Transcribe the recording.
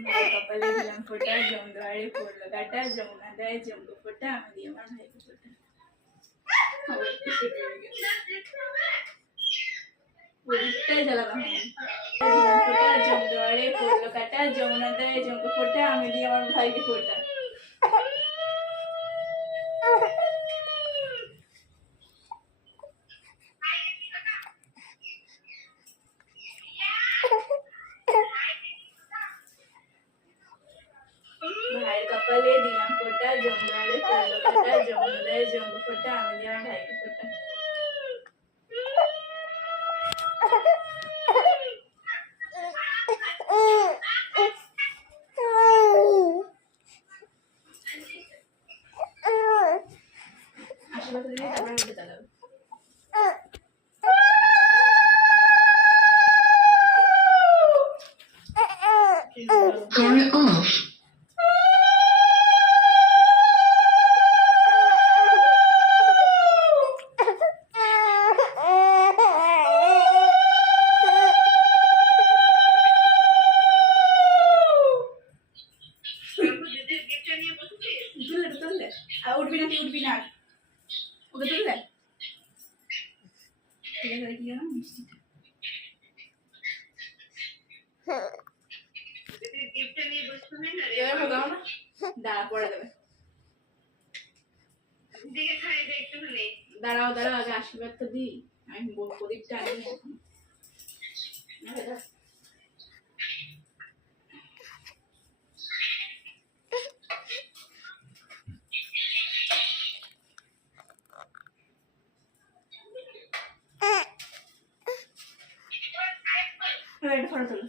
ভাই কপালে দিলাম ফোঁটা, জম দুয়ারে পড়লো কাঁটা, যমুনা দেয় জম্বু ফোঁটা, আমি দিই আমার ভাইকে ফোঁটা। আমার খুশি হয়ে গেছে। প্রদীপটাই জ্বালানো হয়নি। দিলাম ফোঁটা, জম দুয়ারে পড়লো কাঁটা, যমুনা দেয় জম্বু ফোঁটা, আমি দিই আমার ভাইকে ফোঁটা। ভাইয়ের কপালে দিলাম ফোঁটা, জম দুয়ারে পড়লো কাঁটা, যমুনা দেয় জম্বু ফোঁটা, আমি দিই আমার ভাইকে ফোঁটা। আশীর্বাদ দিলে তারপরে উঠে দাঁড়াবে। Turn off. তুললে উঠবি না, তুই উঠবি না, ওকে তুললে কি জানো মিষ্টিটা এবার ফোটাও না, দাঁড়া পরে দেবে। দাঁড়াও দাঁড়াও, আগে আশীর্বাদ তো দিই। আমি প্রদীপটা আনি এখন। ফটো তুলো।